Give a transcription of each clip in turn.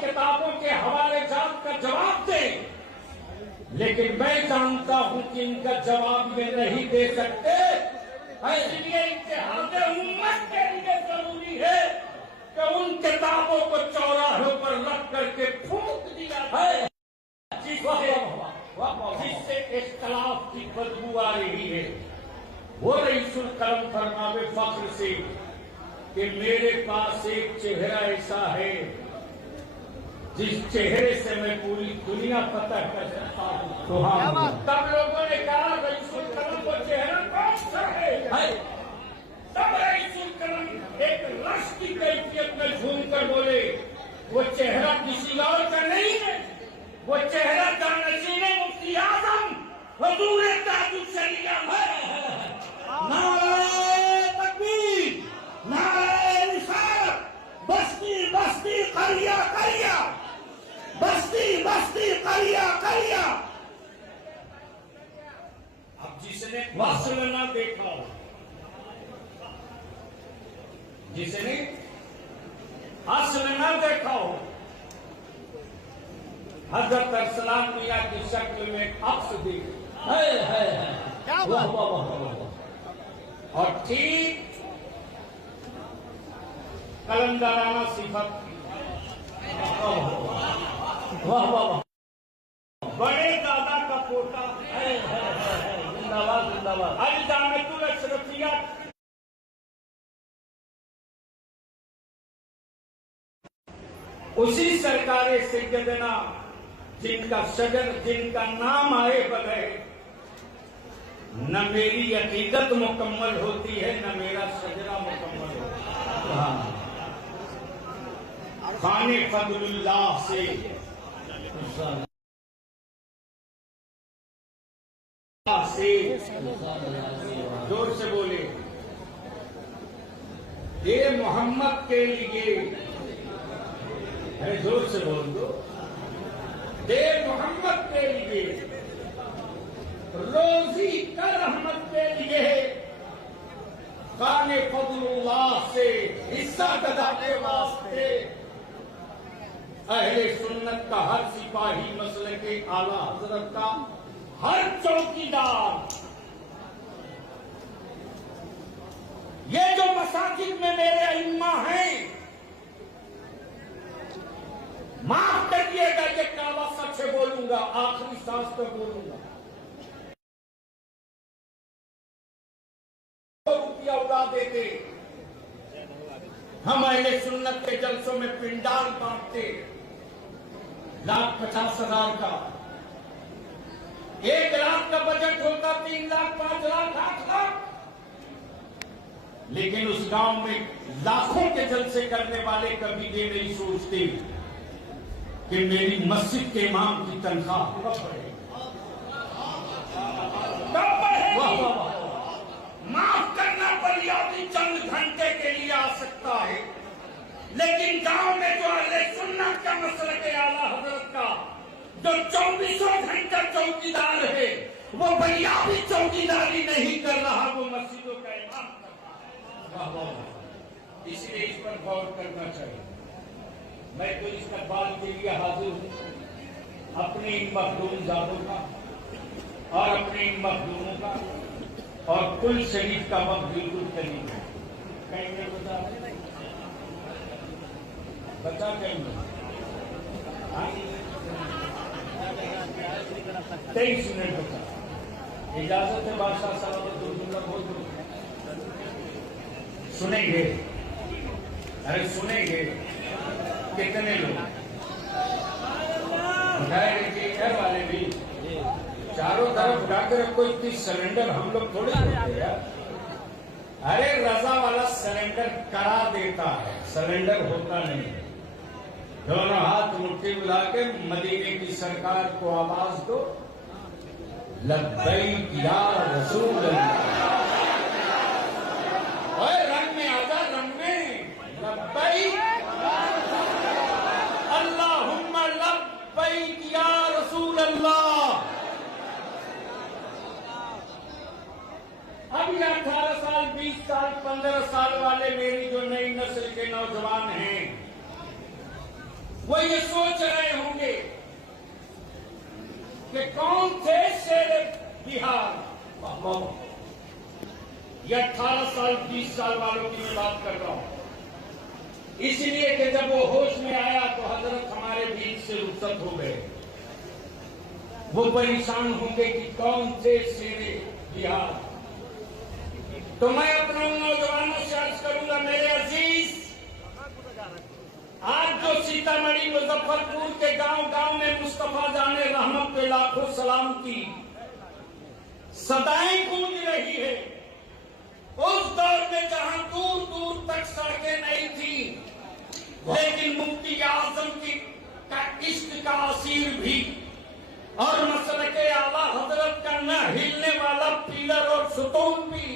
किताबों के हवाले जात का जवाब दे, लेकिन मैं जानता हूं कि इनका जवाब ये नहीं दे सकते। इसलिए इत्तेहाद उम्मत के लिए जरूरी है कि उन किताबों को चौराहों पर रख करके फूंक दिया है जिससे इख्तिलाफ की बदबू आ रही है। वो रईसुल कलम फरमावे फख्र से कि मेरे पास एक चेहरा ऐसा है जिस चेहरे से मैं पूरी दुनिया फतह कर सकता हूं। तो हाँ, तब लोगों ने कहा रईसुल कलम को चेहरा कौन सा है? तब रईसुल कलम एक रश की कैफियत में झूमकर बोले, वो चेहरा किसी और का नहीं है, वो चेहरा जानशीन मुफ्ती आजम हुजूर ताजुल शरिया है। नारे तकबीर, नारे रिसालत, बस्ती बस्ती करिया करिया, बस्ती बस्ती करिया करिया। अब जिसने असल न देखा हो, जिसने असल न देखा हो, हजरत अरसलान मियां की शक्ल में अक्स देखे है। और ठीक कलंदराना सिफत, वाह वाह, बड़े दादा का पोता है। जिंदाबाद जिंदाबाद। अल जामिअतुल अशरफिया उसी सरकारे सैयदना जिनका शजर, जिनका नाम आए बगैर न मेरी अकीदत मुकम्मल होती है, न मेरा शजरा मुकम्मल होता है। खाने फजलुल्लाह से जोर से बोले, ये मोहम्मद के लिए, अरे जोर से बोल दो, दे मोहम्मद के लिए, रोजी का रहमत के लिए, खाने फजलुल्लाह से हिस्सा गदा के वास्ते अहले सुन्नत का हर सिपाही, मसले के आला हजरत का हर चौकीदार, ये जो मसाजिद में मेरे अइम्मा हैं, माफ करिएगा ये काला सच बोलूंगा, आखिरी सांस तक बोलूंगा, रुपया उड़ा देते, हम अहले सुन्नत के जलसों में पिंडाल बांटते 1,50,000 का, 1 लाख का बजट होता, 3 लाख 5 लाख 8 लाख, लेकिन उस गांव में लाखों के जलसे करने वाले कभी ये नहीं सोचते कि मेरी मस्जिद के इमाम की तनख्वाह कब बढ़ेगी। माफ करना बलियादी चंद घंटे के लिए आ सकता है, लेकिन गांव में जो अहले सुन्नत का मसला के आला हजरत का जो 24 घंटा चौकीदार है, वो बलियादी चौकीदारी नहीं कर रहा, वो मस्जिदों का इमाम कर रहा है। इसलिए इस पर गौर करना चाहिए। मैं तो इस इस्तकबाल के लिए हाजिर हूं, अपने इन मखदूम जादों का और अपने इन मखदूमों का और कुल शरीफ का वक्त बिल्कुल करीब है। कहेंगे बचा कहेंगे 23 मिनट बचा। इजाजत है बादशाह साहब, बोल दो, सुनेंगे? अरे सुनेंगे कितने लोग उठाए वाले भी चारों तरफ उठाकर रखो, इतनी सरेंडर हम लोग थोड़े करते यार। अरे रजा वाला सरेंडर करा देता है, सरेंडर होता नहीं है। दोनों हाथ मुट्ठी मिला के मदीने की सरकार को आवाज दो, लब्बैक या रसूल अल्लाह। रंग में आजा, रंग में लब्बैक अल्लाहुम्मा लब्बैक या रसूल अल्लाह। अब ये 18 साल 20 साल 15 साल वाले मेरी जो नई नस्ल के नौजवान हैं, वो ये सोच रहे होंगे कि कौन थे शेर बिहार। ये 18 साल 20 साल वालों की मैं बात कर रहा हूं, इसलिए कि जब वो होश में आया तो हजरत हमारे बीच से रुखसत हो गए। वो परेशान होंगे कि कौन थे शेरे बिहार। तो मैं अपने नौजवानों से अर्ज करूंगा, मेरे अजीज, आज जो सीतामढ़ी मुजफ्फरपुर के गांव गांव में मुस्तफा जाने रहमत पे लाखों सलाम की सदाएं गूंज रही है, उस दौर में जहां दूर दूर तक सड़कें नहीं थी, लेकिन मुफ्ती आजम की का इश्क का असीर भी और मसलके आला हजरत का न हिलने वाला पिलर और सुतून भी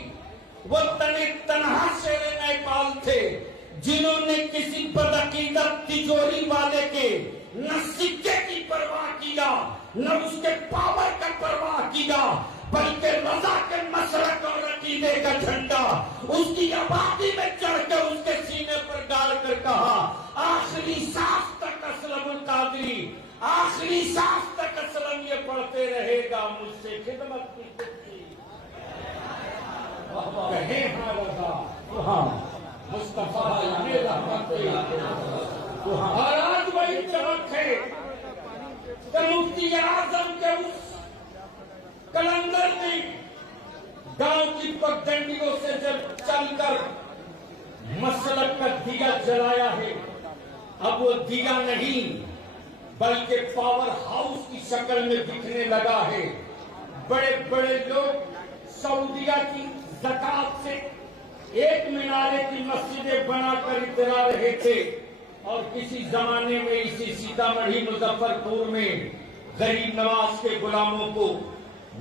वो तनहा शेरे नेपाल थे, जिन्होंने किसी बदअकीदत तिजोरी वाले के न सिक्के की परवाह किया, न उसके पावर का परवाह किया, बल्कि रजा के मसलक और अकीदे का झंडा उसकी आबादी में चढ़ के उसके सीने पर डालकर कहा, आखिरी सांस तक असलमुल कादरी, आखिरी सांस तक असलम ये पढ़ते रहेगा, मुझसे खिदमत की कहे हाँ रजा हाँ मुस्तफा जाने रहमत पे। और आज वही चमक है कि मुफ्ती आजम के उस कलंदर ने गांव की पगडंडियों से जब चलकर मसलक का दिया जलाया है, अब वो दिया नहीं बल्कि पावर हाउस की शक्ल में दिखने लगा है। बड़े बड़े लोग सऊदिया की ज़कात से एक मीनारे की मस्जिदें बनाकर इतरा रहे थे, और किसी जमाने में इसी सीतामढ़ी मुजफ्फरपुर में गरीब नवाज के गुलामों को,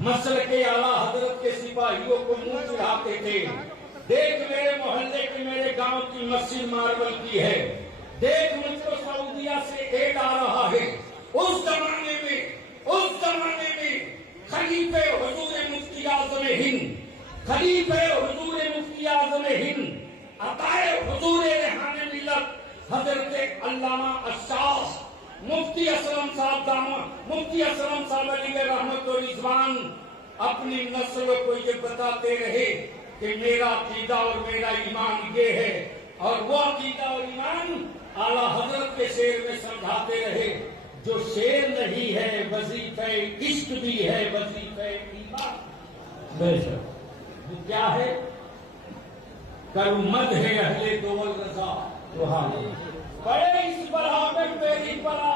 मसलके आला हजरत के सिपाहियों को मुंह चढ़ाते थे। देख मेरे मोहल्ले की, मेरे गांव की मस्जिद मार्बल की है, देख मुझको सऊदिया से एड आ रहा है। उस जमाने में खलीफे हुजूर मुफ्ती आज़म हिंद, खलीफे हुजूर मुफ्ती आज़म हिंद, अताए हुजूर रेहाने मिल्लत हजरत अल्लामा अशाह मुफ्ती असलम साहब अली रहमत और रिजवान अपनी नस्लों को ये बताते रहे कि मेरा अकीदा और मेरा ईमान ये है, और वो अकीदा और ईमान आला हजरत के शेर में समझाते रहे, जो शेर नहीं है वजीफे इश्क भी है, वजीफे ईमान। बेशक वो क्या है? करुमत है अहले दोवल रजा, बड़े इस बला में मेरी बला,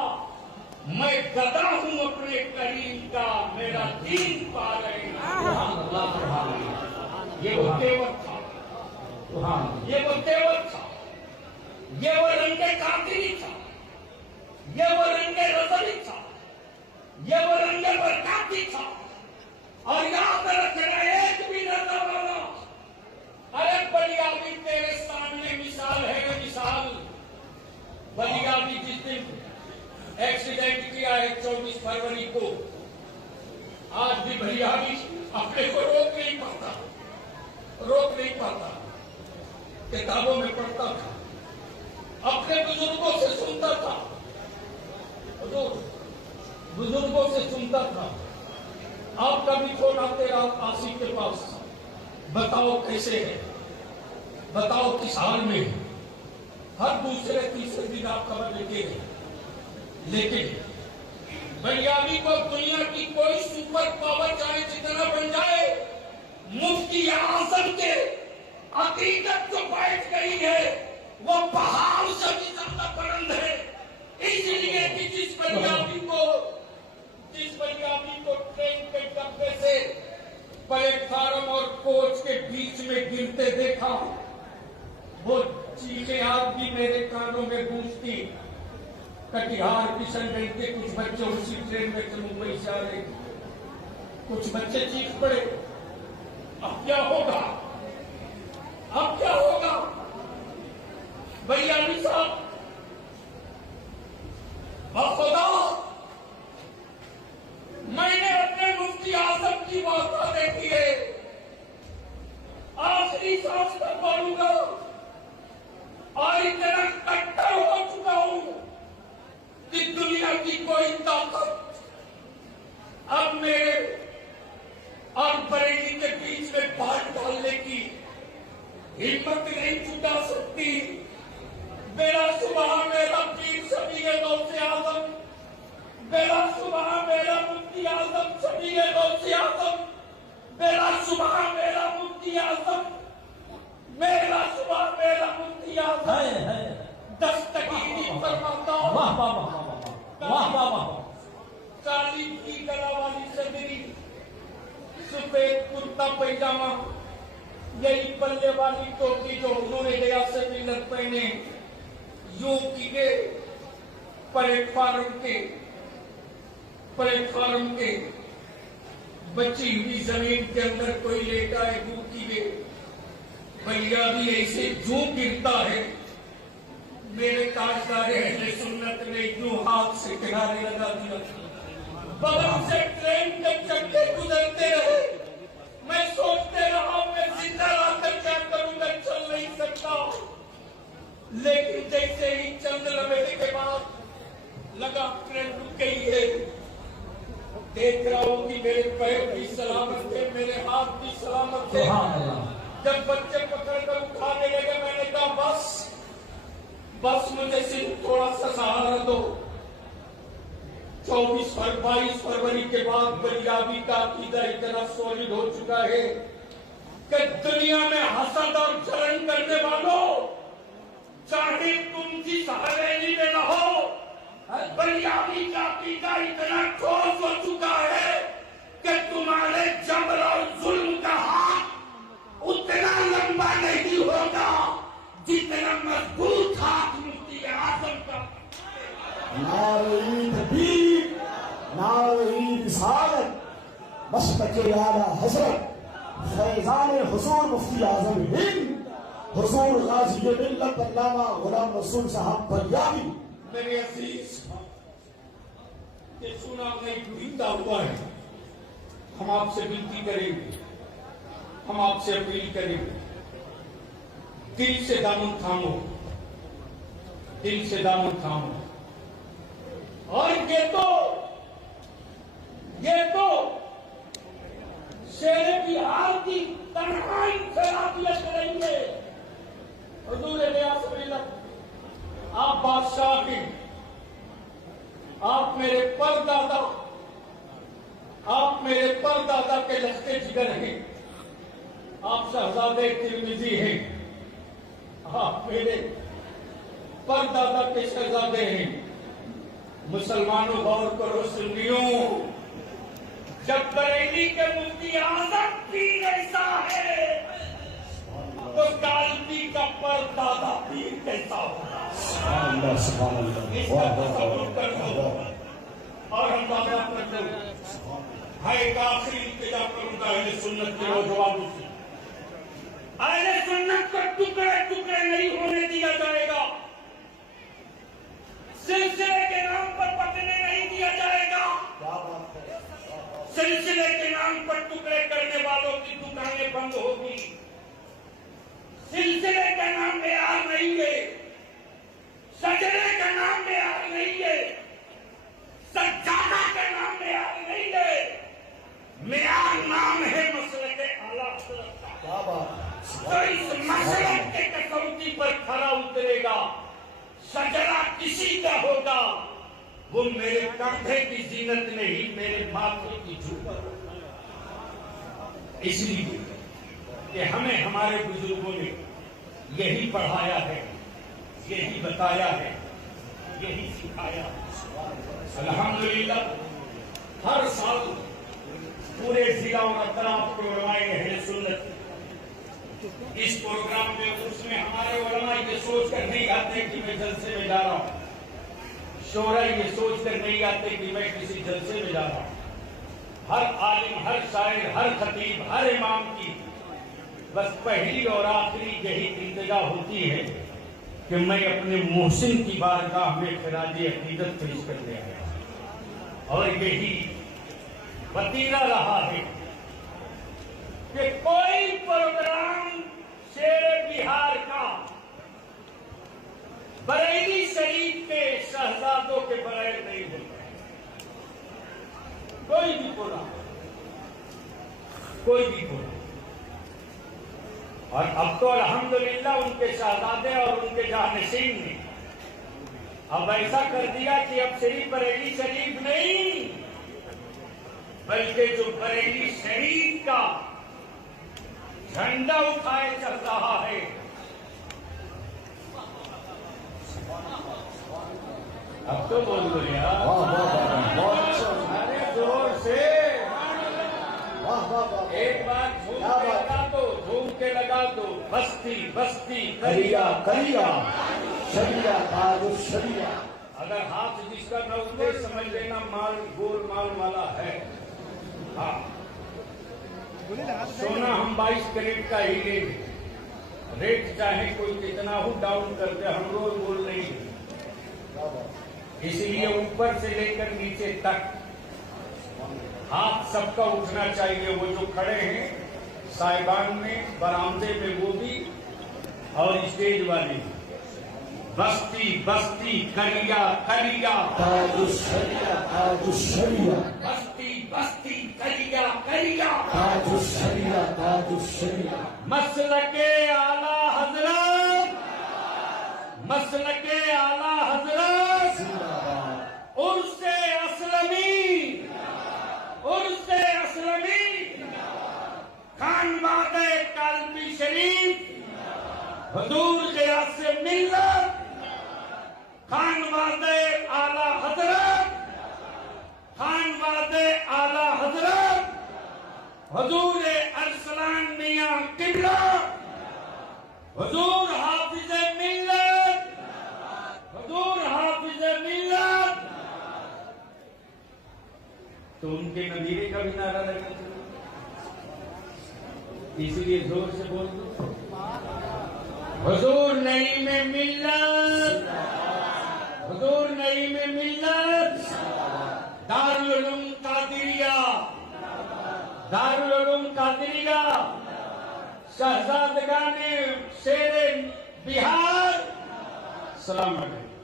मैं गदा हूं अपने करीम का, मेरा दीन पा रहे। ये वो तेवत था, ये वो तेवत था, ये वो रंगे कातिरी था, ये वो रंगे रजनी था, ये वो रंगे बरकाती था। और याद रखना एक भी नजर वाला, अरे बलिया भी तेरे सामने मिसाल है, मिसाल। बलिया भी जिस दिन एक्सीडेंट किया है 24 फरवरी को, आज भी भैया भी अपने को रोक नहीं पाता, किताबों में पढ़ता था, अपने बुजुर्गों से सुनता था, बुजुर्गों से सुनता था। आप कभी छोटा तेरा आसिफ के पास, बताओ कैसे है, बताओ किस हाल में है, हर दूसरे तीसरे दिन आप खबर लेते हैं। लेकिन बलियावी को दुनिया की कोई सुपर पावर चाहे जितना बन जाए, मुफ्ती आजम के अकीदत जो बैठ गई है वो पहाड़ से भी ज्यादा बुलंद है। इसलिए कि जिस बलियावी को ट्रेन के डब्बे से प्लेटफार्म और कोच के बीच में गिरते देखा, वो चीखें आज भी मेरे कानों में गूंजती। कटिहार किशनगंज के कुछ बच्चे उसी ट्रेन में से मुंबई से आ रहे, कुछ बच्चे चीख पड़े। अब क्या होगा, अब क्या होगा? बलियावी साहब, खुदा मैंने अपने मुफ्ती आजम की वार्ता देखी है, आखिरी सांस तक पढ़ूंगा और इतना कट्टर हो चुका हूं कोई ताकत अब मेरे और बरेली के बीच में बांट डालने की हिम्मत नहीं जुटा सकती। मेरा सुबह मेरा पीर शफीए गौसे आजम, मेरा सुबह मेरा मुफ्ती आजम शफीए गौसे आजम, मेरा सुबह मेरा मुफ्ती आजम, मेरा सुबह मेरा मुफ्ती आजम दस्तगीरी फरमाता। वाह वाह वाह वाह वाह वाह। काली की गला वाली सदरी, सफेद कुर्ता पैजामा, यही पल्ले वाली टोपी जो उन्होंने गया से मिलत पहने, यूं किए प्लेटफार्म के बची हुई जमीन के अंदर कोई लेटा है, यूं किए भैया भी ऐसे जू गिरता है। मेरे ताजदार अहले सुन्नत ने यूं हाथ से किनारे लगा दिया। बगल से ट्रेन के चक्के गुजरते रहे। मैं सोचते रहा मैं जिंदा रहकर क्या करूंगा, चल नहीं सकता। लेकिन जैसे ही चंद लम्हे के बाद लगा ट्रेन रुक गई है, देख रहा हूं कि मेरे पैर भी सलामत थे, मेरे हाथ भी सलामत थे। जब बच्चे पकड़कर उठाने लगे मैंने कहा बस मुझे सिर्फ थोड़ा सा सहारा दो। 22 फरवरी के बाद बलियाबी का अकीदा इतना सॉलिड हो चुका है कि दुनिया में हसद और जलन करने वालों, चाहे तुम जिस हवेली में न हो, बलियाबी का अकीदा इतना ठोस हो चुका है कि तुम्हारे जबर और जुल्म का हाथ उतना लंबा नहीं होगा जितना मजबूत हाथ मुफ्ती आजम का। नारे तकबीर, नारे रिसालत, मशरक़े आला हज़रत फैज़ान हुज़ूर मुफ्ती आज़म हिंद हुज़ूर गाज़ी मिल्लत अल्लामा गुलाम रसूल साहब बलियाबी। मेरे अजीज, ये सुना नहीं बीता हुआ है। हम आपसे विनती करेंगे, हम आपसे अपील करेंगे, दिल से दामन थामो, दिल से दामन थामो। और ये तो शेरे बिहार की तन्हाई खराबियत करेंगे। हुजूर रियासत, आप बादशाह के, आप मेरे परदादा के लश्के जिगर हैं। आप शहजादे तिरमिजी हैं, आप मेरे परदादा के शहजादे हैं। मुसलमानों गौर करो, सुन्नियों, जब बरेली के मुफ्ती आजम पीर ऐसा है तो कालपी का परदादा पीर कैसा होगा, इसका तसव्वुर कर दो। और हम दावा करते हैं, एक आखिरी इल्तिजा करूंगा अहले सुन्नत के नौजवानों से, अहले सुन्नत को टुकड़े टुकड़े नहीं होने दिया जाएगा, सिलसिले के नाम पर पकड़ने नहीं दिया जाएगा। सिलसिले के नाम पर टुकड़े करने वालों की दुकानें बंद होगी। सिलसिले का नाम मेयार नहीं है, सजरे का नाम मेयार नहीं है, सज्जादा का नाम मेयार नहीं है। मेयार नाम है मसलक आला हज़रत का। तो इस मसलक के कसौटी पर खरा उतरेगा, सजरा किसी का होगा, वो मेरे कंधे की जीनत नहीं, मेरे माथे की झूठ। इसलिए कि हमें हमारे बुजुर्गों ने यही पढ़ाया है, यही बताया है, यही सिखाया। अल्हम्दुलिल्लाह हर साल पूरे जिला और अतराफ के उलमाए अहले सुन्नत इस प्रोग्राम में, उसमें हमारे उलमा ये सोच कर नहीं आते कि मैं जलसे में जा रहा हूं, शोरा ये सोच कर नहीं आते कि मैं किसी जलसे में जा रहा हूं। हर आलिम, हर शायर, हर खतीब, हर इमाम की बस पहली और आखिरी यही इल्तिजा होती है कि मैं अपने मोहसिन की बारगाह में खिराज अकीदत पेश करने आया। और यही वतीरा रहा है कि कोई प्रोग्राम शेरे बिहार का बरेली शरीफ के शहजादों के बगैर नहीं होता है। कोई भी बोले। और अब तो अल्हम्दुलिल्लाह उनके शहजादे और उनके जानशीन ने अब ऐसा कर दिया कि अब सिर्फ बरेली शरीफ नहीं, बल्कि जो बरेली शरीफ का झंडा उठाए चल रहा है। अब तो बोल दो यार, बहुत अच्छा। अरे जोर से वाह वाह वाह। एक बार झूम के लगा दो, बस्ती बस्ती करिया करिया शरिया ताजु शरिया। अगर हाथ जिसका न उठे समझ लेना माल गोल माल वाला है। हाँ, सोना हम 22 कैरेट का ही लेंगे, रेट चाहे कोई कितना हो डाउन कर दे, हम रोज बोल रही है। इसलिए ऊपर से लेकर नीचे तक हाथ सबका उठना चाहिए। वो जो खड़े हैं साहिबान में, बरामदे में, वो भी और स्टेज वाले भी। बस्ती बस्ती करिया करिया ताजु शरिया ताजु शरिया। बस्ती बस्ती करिया करिया ताजु शरिया ताजु शरिया। मसलके आला हजरत, मसलके आला हजरत, जिंदाबाद। उर्से असलमी, उर्से असलमी, खानवादे कालबी शरीफ, हुजूर गियास से मिल्लत, खानवादे आला हजरत, खानवादे आला हजरत, हुजूर अरसलान मियां किबला, हुजूर हाफिज मिल्लत, हुजूर हाफिज मिल्लत। तो उनके नबीरे का भी नारा लगा, इसलिए जोर से बोल दो, हुजूर नई में मिल्लत, हुजूर नई में मिल्लत, दारुल उलूम कादिरिया, दारुल उलूम कादिरिया, शहजादगाने शेरे बिहार, सलाम अलैकुम।